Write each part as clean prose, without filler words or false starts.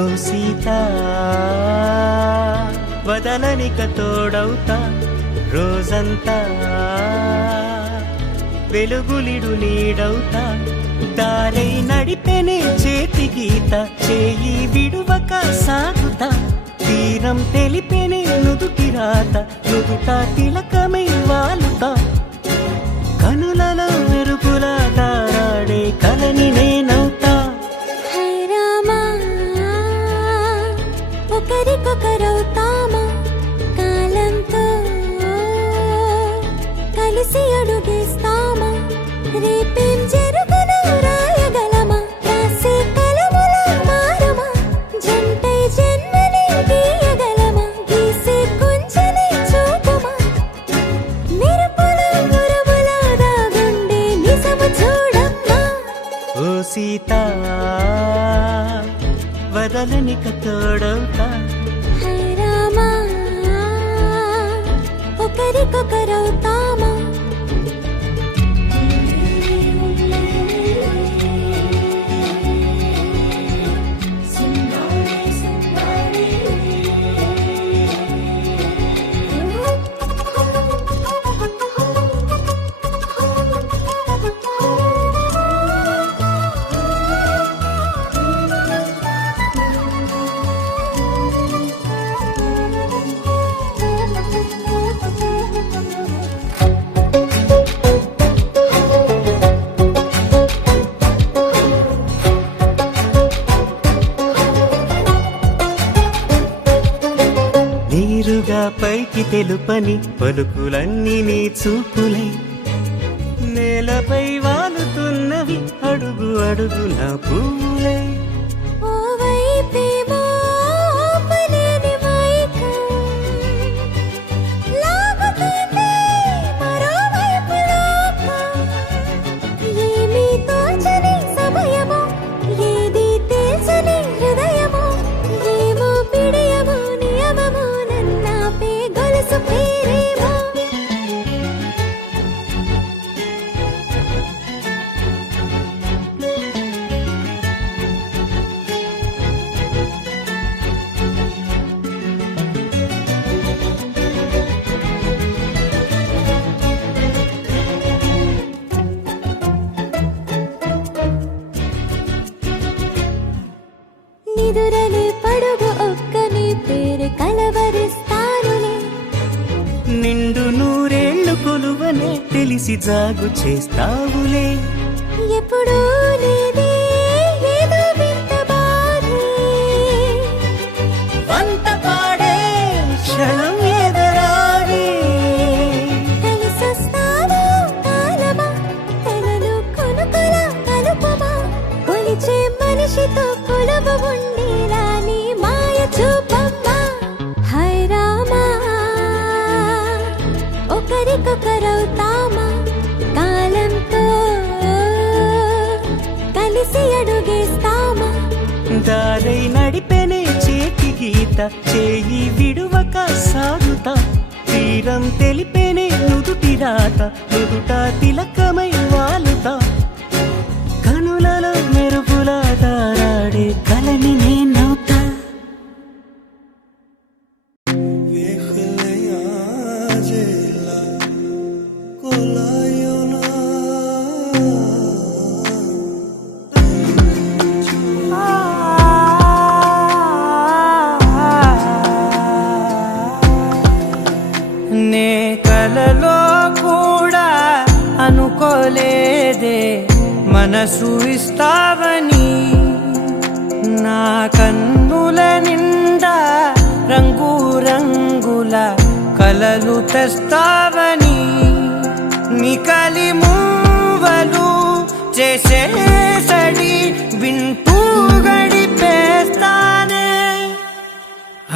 ఓ సీత వదలనిక తోడవుతా రోజంతా వెలుగులిడు నీడవుతా దారై నడిపెనే చేతి గీత చేయి విడువక సాగుతా తీరం తెలిపెనే నుదుటి రాత నుదుట తిలకమై వాలుతా కనులలో మెరుపులా తారాడే కలని నేనవుతా ఒకరికొకరవుతామా కాలంతో కలిసి అడుగేస్తామా రేపేం జరుగునో రాయగలమా రాసే కలముల మారమా జంటై జన్మని గీయగలమా గీసే కొంచెని చూపుమా మెరుపుల మురుముల దాగుండే నిజము చూడమ్మా ఓ సీత వదలనిక తోడవుతా ఒకరికొకరవుతామా నీరుగా పైకి తెలుపని పలుకులన్నీ నీ చూపులై నేలపై వాలుతున్నవి అడుగు అడుగు నా పువ్వులై ఓవైపేమో ఆపలేని మైకం లాగుతుంది మరోవైపు లోకం ఏమీ తోచని సమయమో ఏది తేల్చని హృదయమో ఏమో పిడియమో నియమమో నన్నాపే గొలుసు పేరేమో నిదురలే పడుగు ఒక్కని పేరు కలవరిస్తానులే నిండు నూరేళ్లు కొలువనే తెలిసి జాగు చేస్తావులే ఎప్పుడూ లేదే ఏదో వింత బాధే వంత పాడే క్షణం ఎదరాడే కలిసొస్తావో కాలమా కలలు కొనుకల కలుపమా కొలిచే మనిషితో కొలువు ఉండేలా నీ మాయ చూపమ్మా హై రామా ఒకరికొకరవుతామా కాలంతో కలిసి అడుగేస్తామా దారై నడిపెనే చేతి గీత చేయి విడువక సాగుతా తీరం తెలిపెనే నుదుటి రాత నుదుట తిలకమై వాలుతా కనులలో మెరుపులా తారాడే కలని నేనవుతా నే కలలో కూడా అనుకోలేదే మనసు ఇస్తావని నా కన్నుల నిండా రంగు రంగుల కలలు తెస్తావని నికలి మూవలు చేసేసడి వింటూ గడిపేస్తానే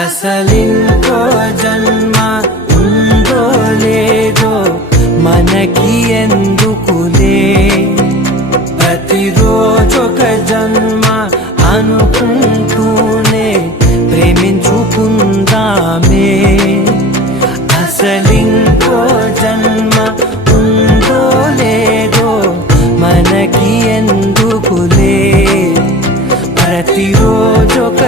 అసలింకో జన్మ ఉందో లేదో మనకి ఎందుకులే ప్రతిరోజొక జన్మ అనుకుంటూనే ప్రేమించుకుందామే అసలింకో జన్మ ఉందో లేదో మనకి ఎందుకులే ప్రతిరోజొక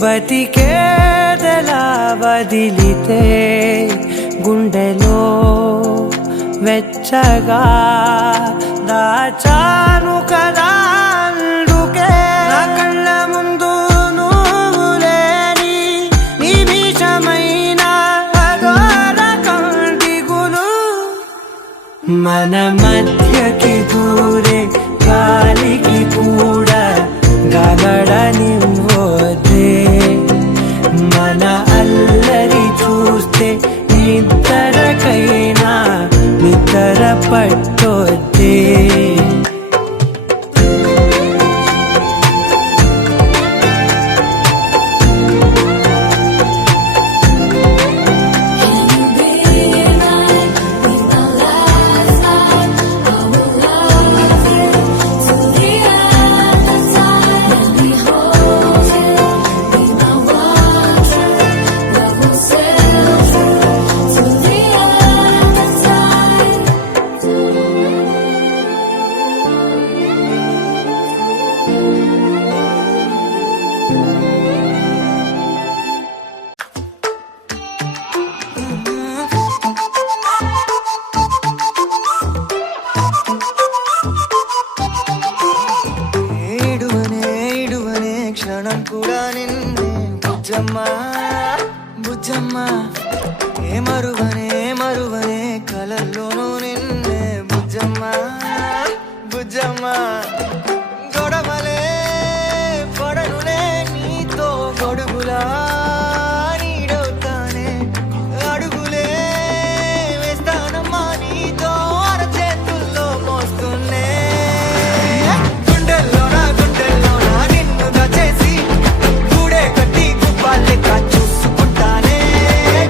బతికేదెలా వదిలితే గుండెలో వెచ్చగా దాచాను కదా అందుకే నా కళ్ళ ముందు నువ్వు లేని నిమిషమైన అఘోర కంటిగులు మన మధ్యకి దూరే గాలికి కూడా గగడనివ్వదే మన అల్లరి చూస్తే నిద్రకైనా నిద్ర పట్టొద్దే ఇడువనే క్షణం కూడా నిన్నే బుజ్జమ్మా బుజ్జమ్మా ఏ మరువనే కలల్లోనూ నిన్నే బుజ్జమ్మా బుజ్జమ్మా గొడవలే పడనులే నీతో గొడుగులా నీడవుతానే అడుగులే వేస్తానమ్మా నీతో అరచేతుల్లో మోస్తున్నే గుండెల్లోనా నిన్ను దాచేసి గూడే కట్టి గుప్పాలెక్క చూసుకుంటానే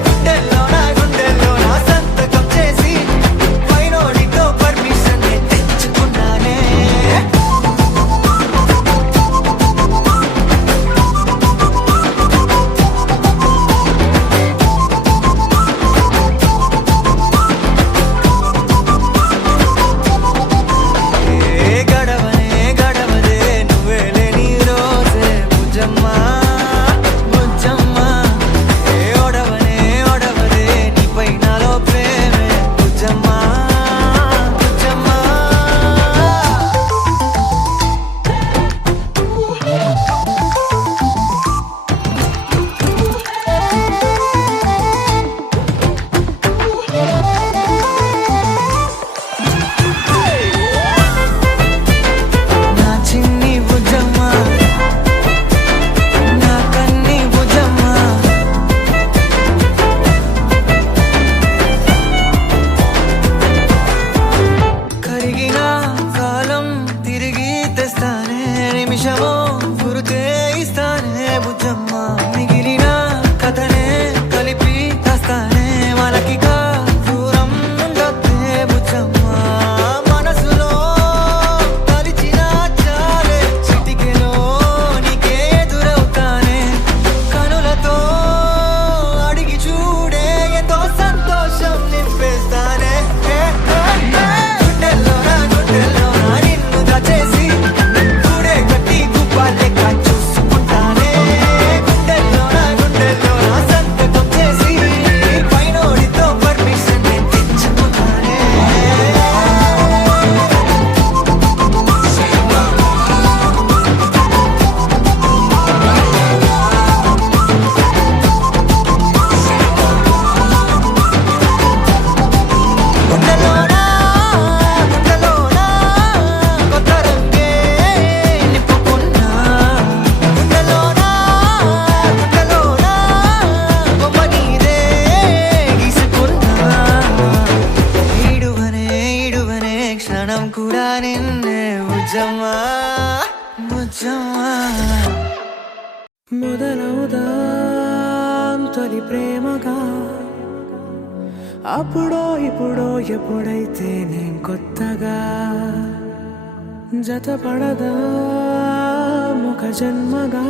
గుండెల్లోనా సంతకం చేసి పైనోడితో పర్మిషన్ తెచ్చుకున్నానే గడవదే నువ్వే లేని రోజే బుజ్జమ్మా బుజ్జమ్మా ఏ ఒడవదే నీపై నాలో ప్రేమే బుజ్జమ్మా బుజ్జమ్మా నా చిన్ని బుజ్జమ్మా నా కన్ని బుజ్జమ్మా కరిగిన కాలం తిరిగి తెస్తానే నిమిషమో గురుతే ఇస్తానే బుజ్జమ్మా మిగిలిన కథనే కలిపి తెస్తానే మనకిగా దూరం ఉండొద్దే బుజ్జమ్మా మనసులో తలిచిన చాలే చిటికెలో నీకే ఎదురవుతానే కనులతో అడిగి చూడే ఎంతో సంతోషం నింపేస్తానే గుండెల్లోనా నిన్ను దాచేసి గూడే కట్టి గుప్పాలెక్క చూసుకుంటానే గుండెల్లోనా సంతకం చేసి పైనోడితో పర్మిషన్ తెచ్చుకున్నానే గుండెలోనా కొత్త రంగే నింపుకున్నా గుండెలోనా బొమ్మ నీదే గీసుకున్నా ఇడువనే క్షణం కూడా నిన్నే బుజ్జమ్మా బుజ్జమ్మా మొదలవుదాం తొలి ప్రేమగా అప్పుడో ఇప్పుడో ఎప్పుడైతే నేను కొత్తగా జతపడదా ఒక జన్మగా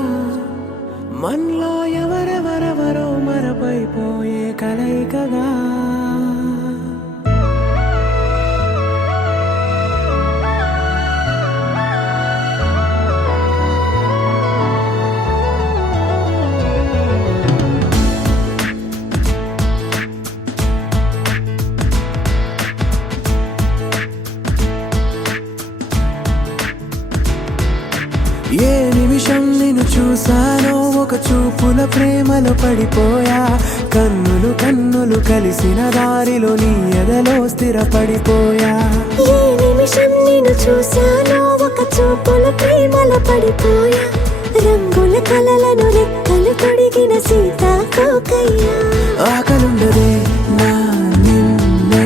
మనలో ఎవరెవరెవరో మరపైపోయే కలయికగా ఏ నిమిషం నిన్ను చూసానో ఒక చూపుల ప్రేమలో పడిపోయా. కన్నులు కన్నులు కలిసిన దారిలో నీ ఎదలో స్థిరపడిపోయా. ఏ నిమిషం నిన్ను చూశానో ఒక చూపుల ప్రేమలో పడిపోయా. రంగుల కలలను రెక్కలు తొడిగిన సీతాకోకయ్యా. ఆకలుండదే నా నిన్నే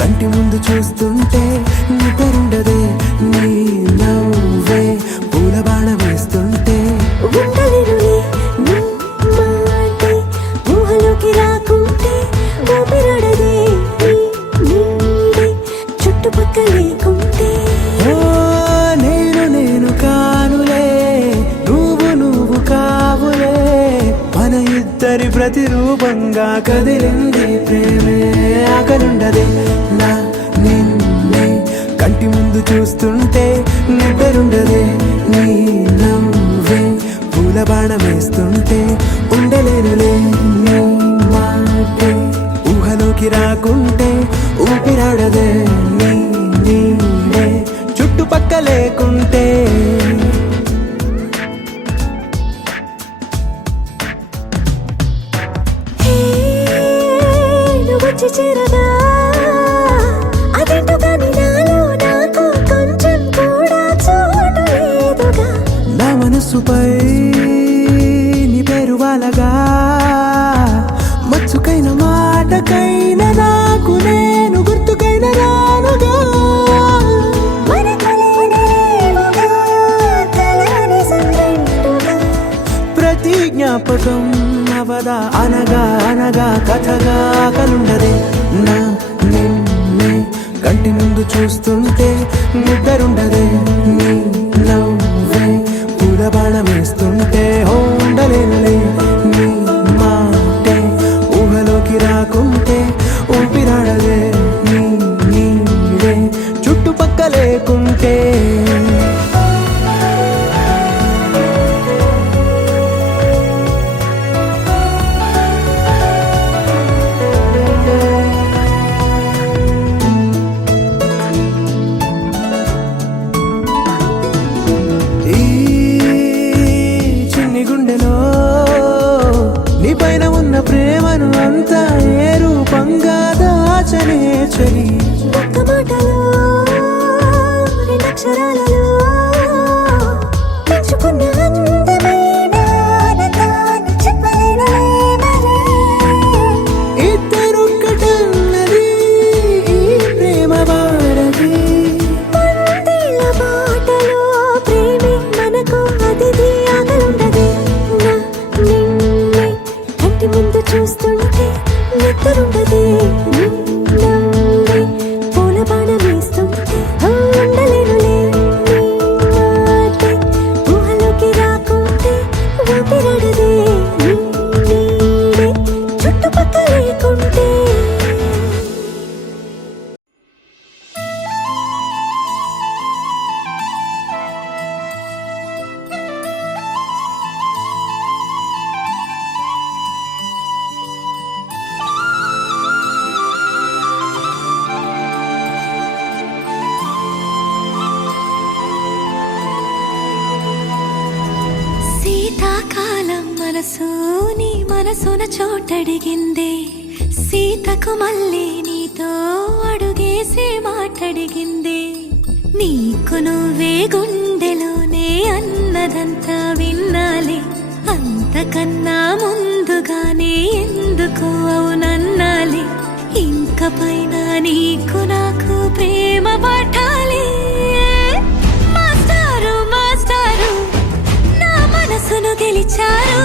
కంటి ముందు చూస్తుంటే, నిద్రుండదే నీ నవ్వే పూల బాణ వేస్తుంటే. ఉండలేనులే నీ మాటే ఊహలోకి రాకుంటే, ఊపిరాడదే నీ నీడే చుట్టుపక్కల లేకుంటే. ఓ నేను కానులే, నువ్వు కావులే, మన ఇద్దరి ప్రతిరూపంగా కదిలింది ప్రేమే. ఆకలుండదే నా నిన్నే కంటి ముందు చూస్తుంటే, నిద్రుండదే నీ నవ్వే పూల బాణం వేస్తుంటే. ఉండలేనులే నీ మాటే ఊహలోకి రాకుంటే, ఊపిరాడదే నీ నీడే చుట్టుపక్క లేకుంటే. హే, నువ్వు వచ్చి చేరగా అదేంటో కానీ నాలో నాకు కొంచెం కూడా చోటు లేదుగా. నా మనసుపై నీ పేరు వాలగా, మచ్చుకైన మాటకైన నాకు నేను గుర్తుకైన రానుగా. మనకులేనేమోగా కలని సంరెండుగా. ప్రతి జ్ఞాపకం అవదా అనగా అనగా కథగా. ఆకలుండదే నా నిన్నే కంటి ముందు చూస్తుంటే, నిద్రుండదే నీ నవ్వే పూల బాణం వేస్తుంటే. ఉండలేనులే నీ మాటే ఊహలోకి రాకుంటే, ఊపిరాడదే నీ నీడే చుట్టుపక్క లేకుంటే. ఈ చిన్ని గుండెలో నీ పైన ఉన్న ప్రేమను అంతా ఏ రూపంగా దాచనే చలి. ఒక్క మాటలో రెండక్షరాలలో పెంచుకున్న అందమైన ఆనందాన్ని చెప్పలేనులే మరి. ఇద్దరొక్కటన్నది ఈ ప్రేమ వాడది. వందేళ్ల బాటలో ప్రేమే మనకు అతిథి. ఆకలుండదే నా నిన్నే కంటి ముందు చూస్తుంటే, నిద్రుండదే నీ నవ్వే పూల బాణం వేస్తుంటే. ఉండలేనులే నీ మాటే ఊహలోకి రాకుంటే, ఊపిరాడదే నీ నీడే చుట్టుపక్కల లేకుంటే. శీతాకాలం మనసు నీ మనసున చోటడిగిందే. సీతకు మళ్ళీ నీతో అడుగేసి మాటడిగిందే. నీకు నువ్వే గుండెలోనే అన్నదంతా విన్నాలే. అంతకన్నా ముందుగానే ఎందుకు అవునన్నాలే. ఇంక పైన నీకు నాకు ప్రేమ పాఠాలే. మాస్టారు మాస్టారు నా మనసును గెలిచారు.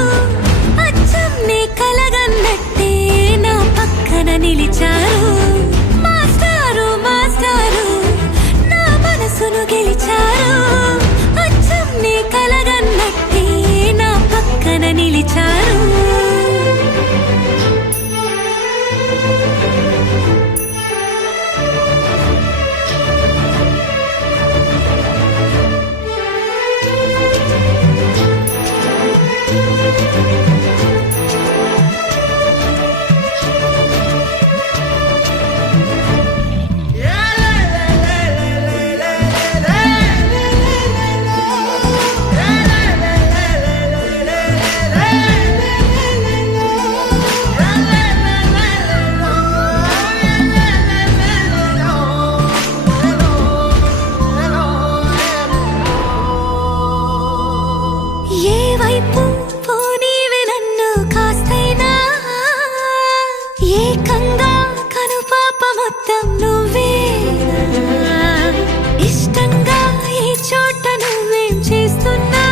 అచ్చం నీ కలగన్నట్టే నా పక్కన నిలిచారు. మాస్టారు మాస్టారు నా మనసును గెలిచారు. అచ్చం నీ కలగన్నట్టే నా పక్కన నిలిచారు. మొత్తం నువ్వే ఇష్టంగా ఈ చోట నువ్వేం చేస్తున్నా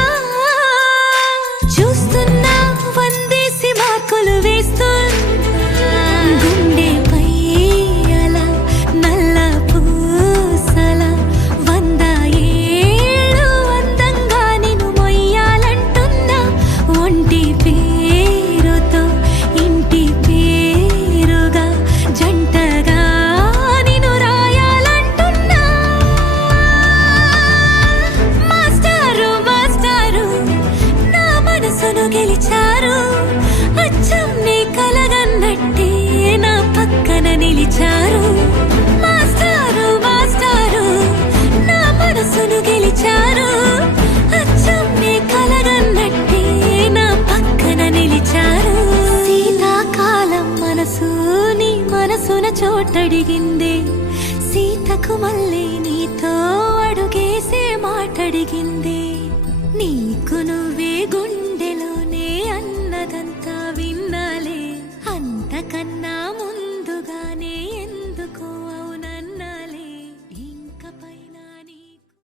చూస్తున్నా వందేసి మార్కులు వేస్తున్నా గుండెపై అలా నల్ల పూసల 100 ఏళ్ళు అందంగా నిన్ను మొయ్యాలంటున్నా ఒంటి పేరుతో ఇంటి పేరుగా జంటగా నిన్ను రాయాలంటున్నా మాస్టారు మాస్టారు నా మనసును గెలిచారు అచ్చం నీ కలగన్నట్టే నా పక్కన నిలిచారు మాస్టారు మాస్టారు నా మనసును గెలిచారు అచ్చం నీ కలగన్నట్టే నా పక్కన నిలిచారు శీతాకాలం మనసు నీ మనసున చోటడిగింది సీతకు మళ్ళీ నీతో అడుగేసే మాటడిగింది నీకు నువ్వే